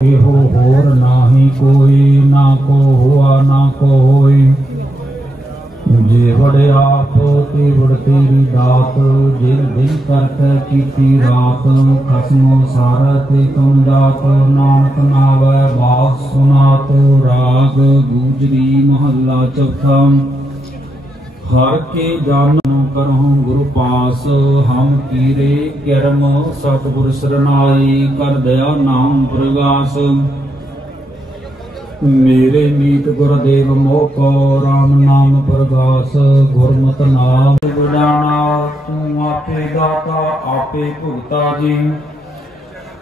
हो होर नाही कोई, ना को हुआ ना को होई। जे बड़े आप ते बड़ तेरी दात, जिन दिन करके कीती रात। खसमो सारा ते तुम जात, नानक नावै बात सुनात। राग गुजरी महला चौथा। हर के जानो करहूँ गुरु पास, हम कीरे कर्म सतगुर सरनाई। कर दया नाम प्रगास, मेरे मीत गुरुदेव मोह को। राम नाम प्रगास, गुरमत नाम गुजाना। तू आपे दाता आपे भुगता जी,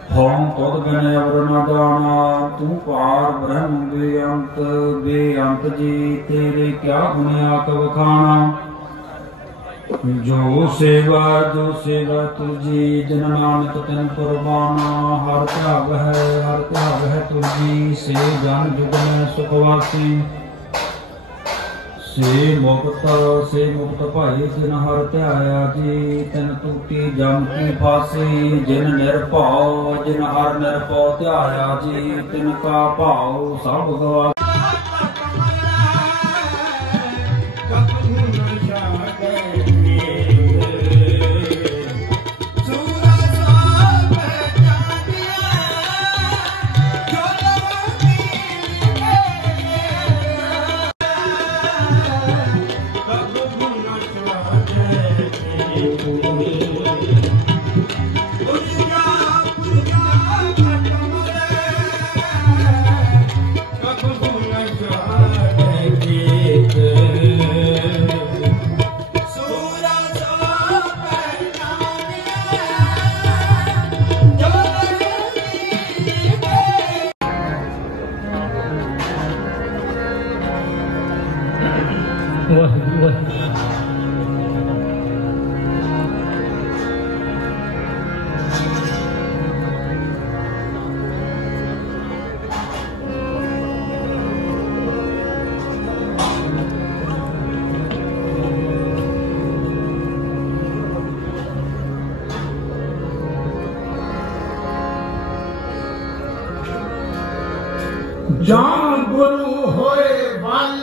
हम तुद बिन अवर न जाना। तू पार ब्रह्म बेअंत बेअंत जी, तेरे क्या गुणयात वखाना। जो सेवा तुझी, जन नानक तिन कुर्बाना। हर त्याग है तुझी, से जन जुग में सुखवासी। से मुक्त भाई जिन हर ध्याया जी, तिन टूटी जम की फांसी। जिन निर्भव जिन हर निर्भव ध्याया जी, तिनका भाव सब गवा। जान गुरु होए बल,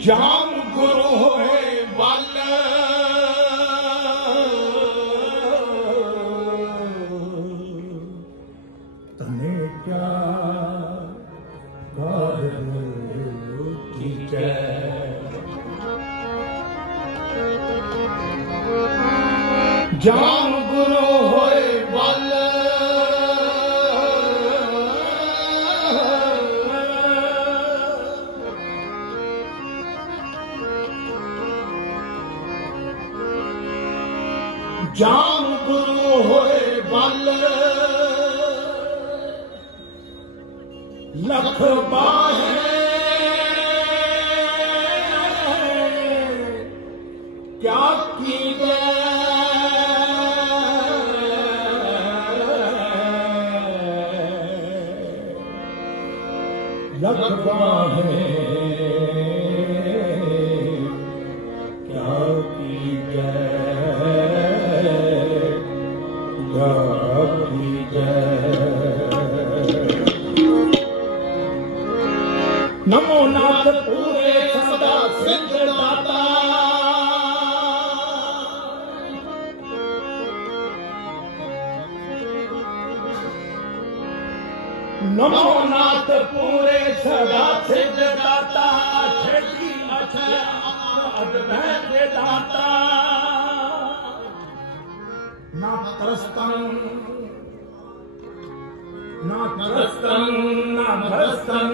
जान गुरु होए बल। तने क्या जान गुरु होए बल। जान गुरु होए बल, लख बाहे क्या कीजे। लगता है क्या की नमो नाथ पूरे सदा सिद्ध दाता। नमो नाथ पूरे सदा सिद्ध दाता। छेती अद्भुत दाता। ना त्रस्तन ना त्रस्तन ना भ्रस्तन।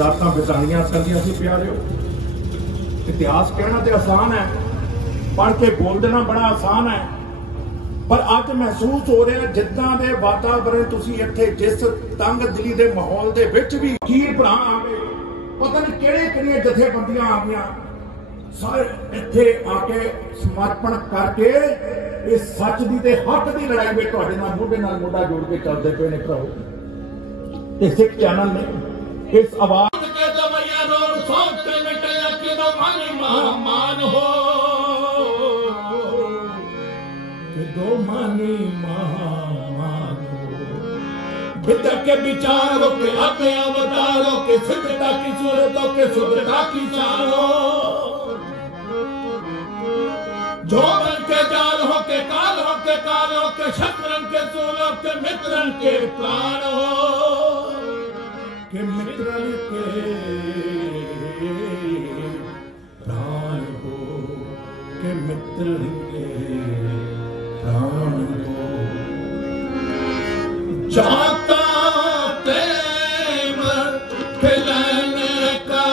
रातां बिताणियां सर्दियां सी प्यारिओ। इतिहास कहना तो आसान है, पढ़ के बोल देना बड़ा आसान है, पर अज महसूस हो रहा जिद्दां दे वातावरण तुसीं इत्थे जिस तंग दिली दे माहौल दे विच भी कीर भरा आ गए, पता नहीं किहड़े जथेबंदियां आ गईयां, सारे इत्थे आके समर्पण करके इस सच दी ते हक दी लड़ाई में तुहाडे नाल मोढे नाल मोढा जोड़ के चलदे पे ने भराओ। इस सिख चैनल ने इस आवाज मान हो दो मानी मान विद्या के विचारों के अपने अवतारों के सिद्धता की सूरतों के शुद्धता की चारों जो बन के जाल हो के काल हो के कालों के शत्रन के सोलों के मित्रन के प्राण हो के मित्रन के प्राण हो के मित्रन के प्राण हो जाता प्रेम खिलने का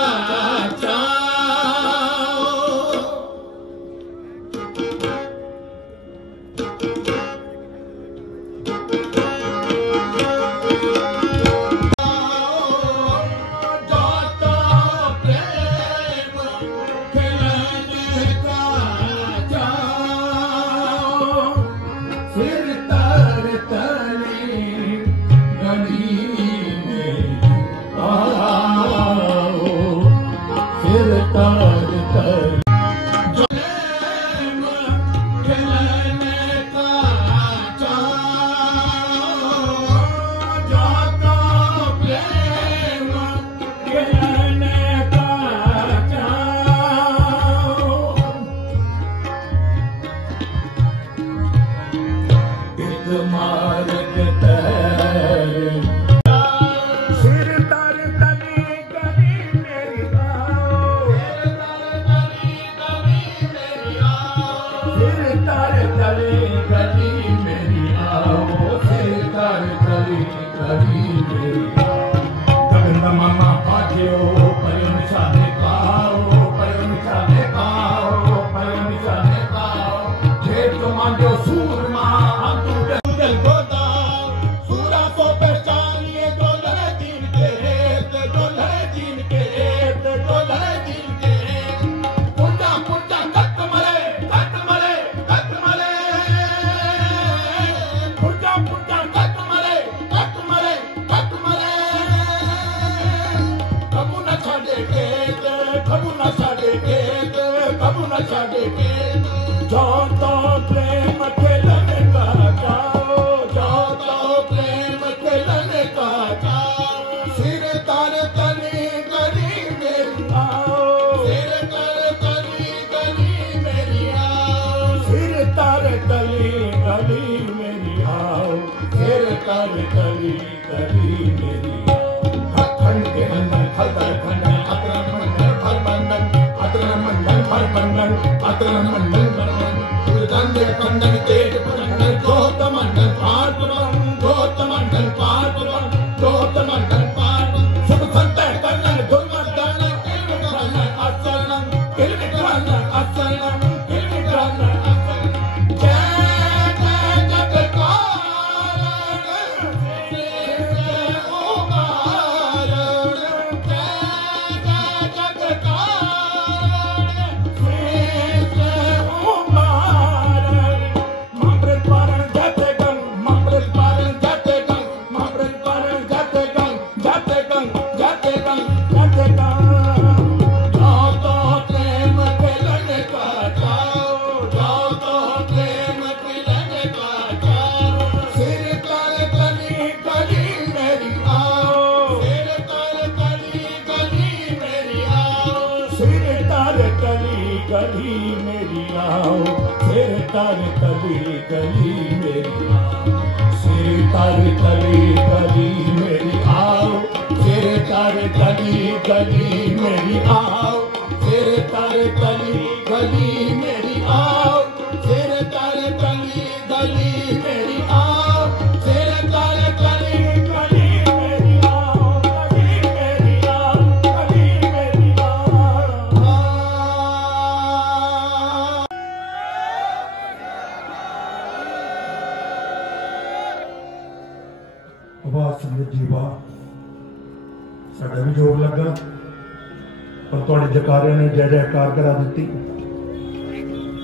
पर तुहाडे जकारियां ने जय जयकार करा दी।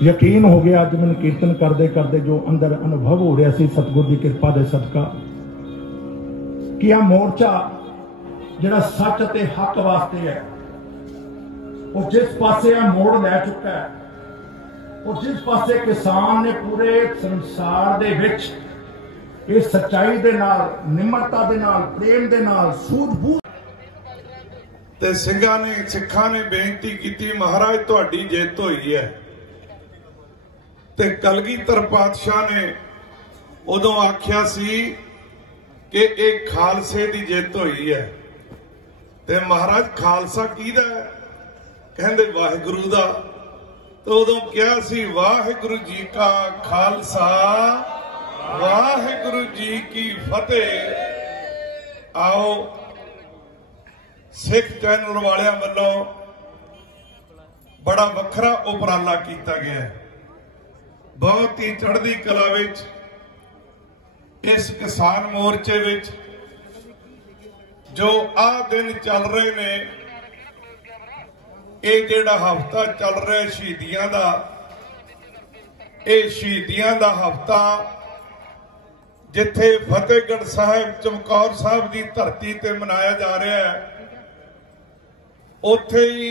यकीन हो गया अज मैनूं कीर्तन करते करते जो अंदर अनुभव हो रहा सी सतगुर की कृपा दे सदका कि आ मोर्चा जिहड़ा सच ते हक वास्ते है वो जिस पासे आ मोड़ लै चुका है, और जिस पासे किसान ने पूरे संसार दे विच इस सच्चाई दे नाल, निमरता दे नाल, प्रेम दे नाल, सूझबूझ ते सिंघां ने सिखां ने बेनती की महाराज तुहाडी जित होई है। ते कलगीधर पातशाह ने उदों आख्या सी कि एक खालसे दी जित होई है। ते महाराज खालसा किहदा है? कहंदे वाहिगुरू दा। तो उदों क्या सी वाहिगुरू जी का खालसा वाहिगुरू जी की फतेह। आओ सिख चैनल वालियां वालों बड़ा वखरा उपराला किया गया है। बहुत ही चढ़दी कला विच इस किसान मोर्चे विच जो आ दिन चल रहे ने, ये जिहड़ा हफ्ता चल रहा है शहीदियां दा, ये शहीदियां दा हफ्ता जिथे फतेहगढ़ साहब चमकौर साहब की धरती ते मनाया जा रहा है, उथे ही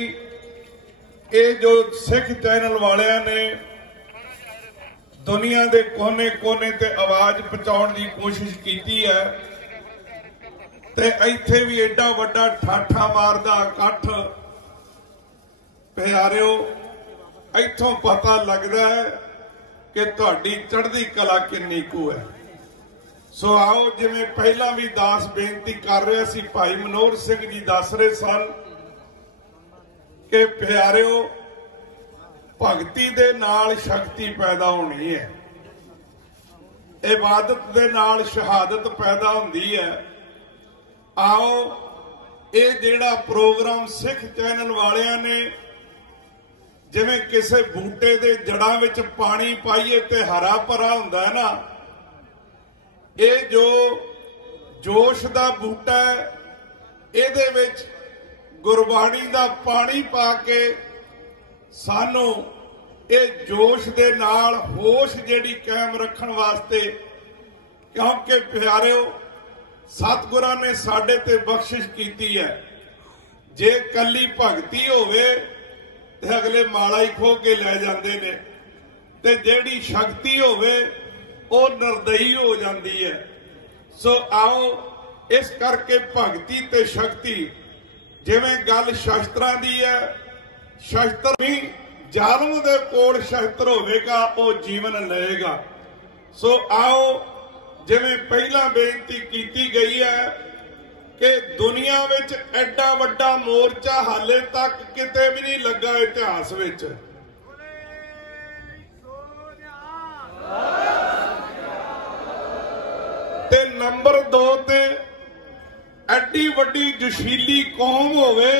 ये जो सिख चैनल वालियां ने दुनिया के कोने कोने ते आवाज पहुंचाने की कोशिश की है। ते इत्थे भी एडा वड्डा ठाठा मारदा इकट्ठ प्यारिओ, इत्थों पता लगता है कि तुहाडी चढ़दी कला किन्नी कू है। सो आओ जिवें पहला भी दास बेनती कर रहे सी, भाई मनोहर सिंह जी दस रहे सन कि प्यारिओ भगती दे नाल शक्ति पैदा होनी है, इबादत दे नाल शहादत पैदा होंदी है। आओ ये जिहड़ा प्रोग्राम सिख चैनल वालियां ने जिवें किसी बूटे दे जड़ां विच पानी पाइए ते हरा भरा हुंदा है ना, ये जो जोश दा बूटा है इहदे विच गुरबाणी दा पानी पा के सानू ये जोश दे नाल होश जिहड़ी कायम रखण वास्ते, क्योंकि प्यारिओ सतगुरां ने साडे ते बख्शिश कीती है। जे कली भगती होवे ते अगले माला ही खो के लै जांदे ने, ते जिहड़ी शक्ति होवे वो निर्दयी हो जाती है। सो आओ इस करके भगती ते शक्ति, जिवें गल शस्त्रां दी है, शस्त्र भी जालम दे कोल शस्त्र होवेगा वो जीवन लेगा। सो आओ जिवें पहला बेनती की गई है कि दुनिया विच एडा वड्डा मोर्चा हाले तक किते भी नहीं लगा इतिहास विच। ते नंबर 2 ते एडी वड्डी जोशीली कौम होवे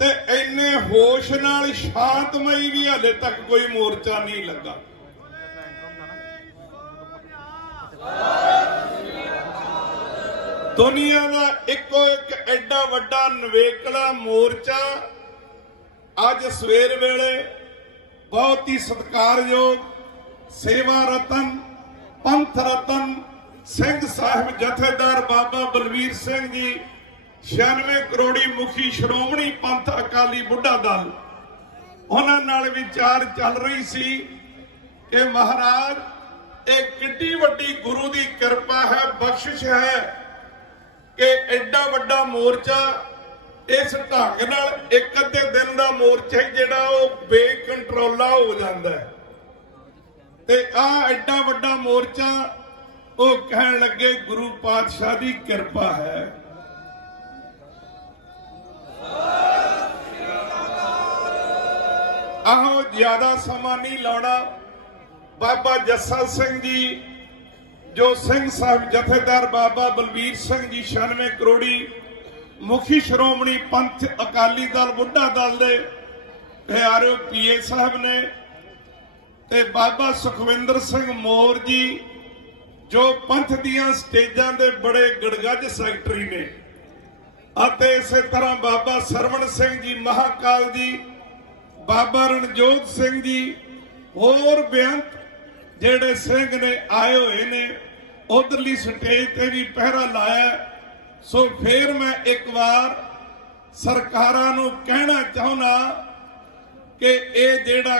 ते इन्ने होश नाल शांतमई भी हाले तक कोई मोर्चा नहीं लगा। दुनिया का इको एक एडा वड्डा नवेकला मोर्चा अज सवेर वेले बहुत ही सत्कारयोग सेवा रतन पंथ रतन सिंह साहिब जथेदार बाबा बलवीर सिंह जी 96 करोड़ी मुखी श्रोमणी पंथ अकाली बुढ़ा दल, उन्हां नाल विचार चल रही सी कि महाराज एक किड्डी वड्डी गुरु की कृपा है, बख्शिश है कि एडा वड्डा मोर्चा इस ढंग नाल एक अद्धे दिन का मोर्चा ही जिहड़ा वो बेकंट्रोला हो जाता है। ते आ एडा वड्डा मोर्चा वो कहन लगे गुरु पातशाह की कृपा है। आओ ज्यादा समा नहीं लाना, बाबा जस्सा सिंह जी जो सिंह साहब जथेदार बाबा बलवीर सिंह जी 96 करोड़ी मुखी श्रोमणी पंथ अकाली दल बुढ़ा दल दे प्यारे पीए साहब ने, ते बाबा सुखविंदर सिंह मोर जी जो पंथ दियां स्टेजां दे बड़े गड़गज सैकटरी ने, ਅਤੇ ਇਸੇ ਤਰ੍ਹਾਂ ਬਾਬਾ ਸਰਵਣ ਸਿੰਘ ਜੀ महाकाल जी, बाबा रणजोत सिंह जी, होर बेअंत जेड़े सिंह ने आए हुए ने उधरली स्टेज ते भी पहरा लाया। सो फिर मैं एक बार सरकारां नूं कहना चाहुंदा कि ये जेड़ा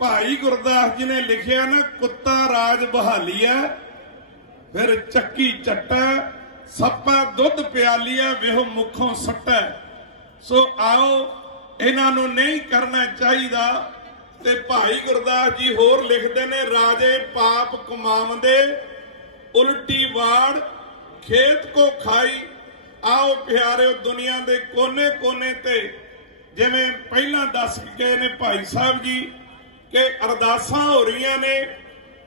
भाई गुरदास जी ने लिखिया ना, कुत्ता राज बहाली है, फिर चक्की चट्टा, सप्पा दुध प्याली है, वेहो मुखों सट्टा। सो आओ इन्हां नूं नहीं करना चाहिदा। ते भाई गुरदास जी होर लिखते ने, राजे पाप कमावंदे उल्टी वाड़ खेत को खाई। आओ प्यारे दुनिया दे कोने कोने ते जिवें पहला दस गए ने भाई साहब जी कि अरदासां हो रही ने,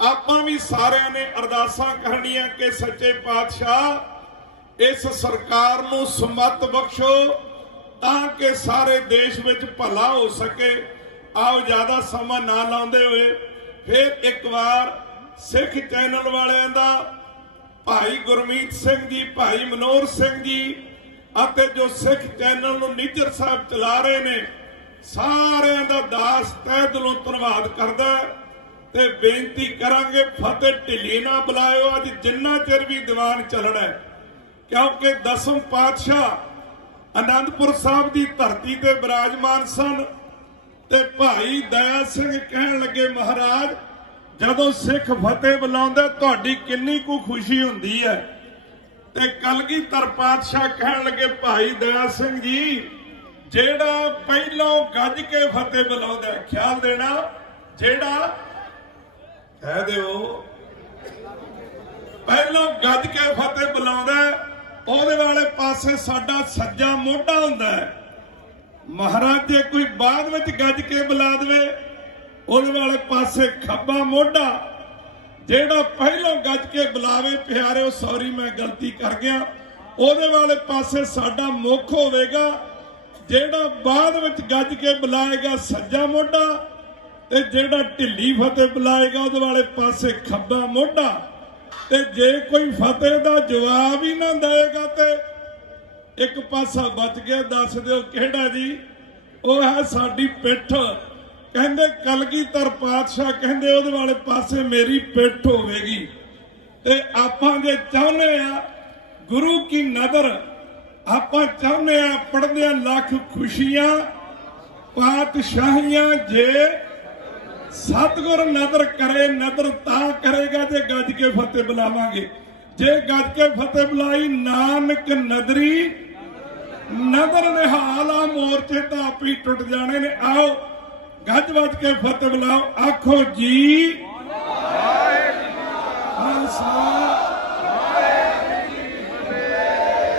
आपां भी सारिआं ने अरदासां करनियां कि सच्चे पातशाह इस सरकार नूं समत बख्शो ताकि सारे देश में भला हो सके। आओ ज्यादा समा ना लाउंदे हुए फिर एक बार सिख चैनल वालियां दा भाई गुरमीत सिंह जी, भाई मनोहर सिंह जी अते जो सिख चैनल नूं निजर साहब चला रहे ने, सारिआं दा दास तह दिलों धन्नवाद करदा ते बेनती करांगे फतेह ढिल्ली ना बुलायो अज जिन्ना चिर भी दीवान चलना है, क्योंकि दसम पातशाह आनंदपुर साहब की धरती ते विराजमान सन। ते भाई दया सिंह कहन लगे, महाराज जदों सिख फतेह बुलाउंदा तुहाडी किन्नी कु खुशी हुंदी है। ते कलगीधर पातशाह कहन लगे, भाई दया सिंह जी जेड़ा पहलों गज के फतेह बुलाउंदा, ख्याल देना, जेड़ा कह दिओ पहलों गज के फतेह बुलाउंदा ਉਹਦੇ वाले पासे साडा सज्जा मोढा हुंदा है। महाराज जे कोई बाद विच गज के बुला देवे ਉਹਦੇ वाले पासे खब्बा मोढा। जेड़ा पहलों गज के बुलावे प्यारे, सॉरी मैं गलती कर गया, ਉਹਦੇ वाले पासे साडा मुख होवेगा। जेड़ा बाद विच गज के बुलाएगा सज्जा मोढा, ते जेड़ा ढिल्ली फतेह बुलाएगा ਉਹਦੇ वाले पासे खब्बा मोढा। ते जे कोई फतेह का जवाब ही ना देगा तो एक पासा बच गया। दस दो केड़ा जी? वह है साडी पिठ। कहंदे कलगीधर पातशाह कहंदे उहदे वाले पासे मेरी पिठ होवेगी। ते आपां जे चाहुंदे आ गुरु की नदर, आपां चाहुंदे आ पढ़दे लख खुशियां पातशाहियां, जे सतगुर नदर करे, नदर ता करेगा जे गज के फतेह बुलावांगे। जे गज के फतेह बुलाई नानक नदरी नदर निहाला, मोर्चे तो आप ही टुट जाने ने। आओ गज वज के फतेह बुलाओ, आखो जी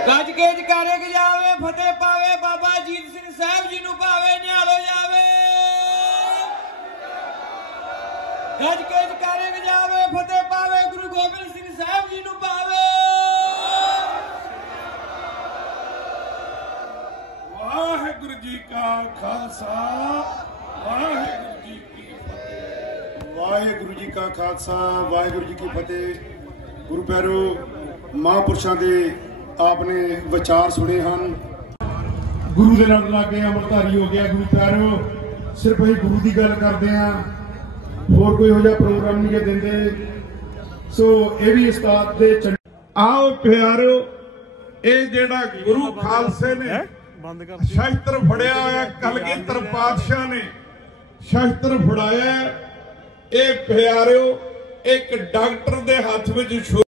गज के जकारे जावे, फतेह पावे, बाबा अजीत सिंह साहब जी नूं पावे, निहालो जावे। गज के जकारे जावे, फतेह पावे, गुरु गोबिंद सिंह साहब जी नूं पावे। वाहिगुरू जी का खालसा, वाहिगुरू जी की फतेह। वाहिगुरू जी का खालसा, वाहिगुरू जी की फतेह। गुरु प्यारो महापुरुषों के आपने विचार सुने हैं। गुरु के नाल लागे अमृतधारी हो गया। गुरु प्यारो सिर्फ ही गुरु की गल करते हैं, होर कोई हो प्रोग्राम नहीं देंगे। सो ये भी उस्ताद दे। आओ प्यारो, ये जेड़ा गुरु खालसे ने शस्त्र फड़िया होया, कलगीधर पातशाह ने शस्त्र फड़ाया, ये प्यारो एक डॉक्टर दे हाथ में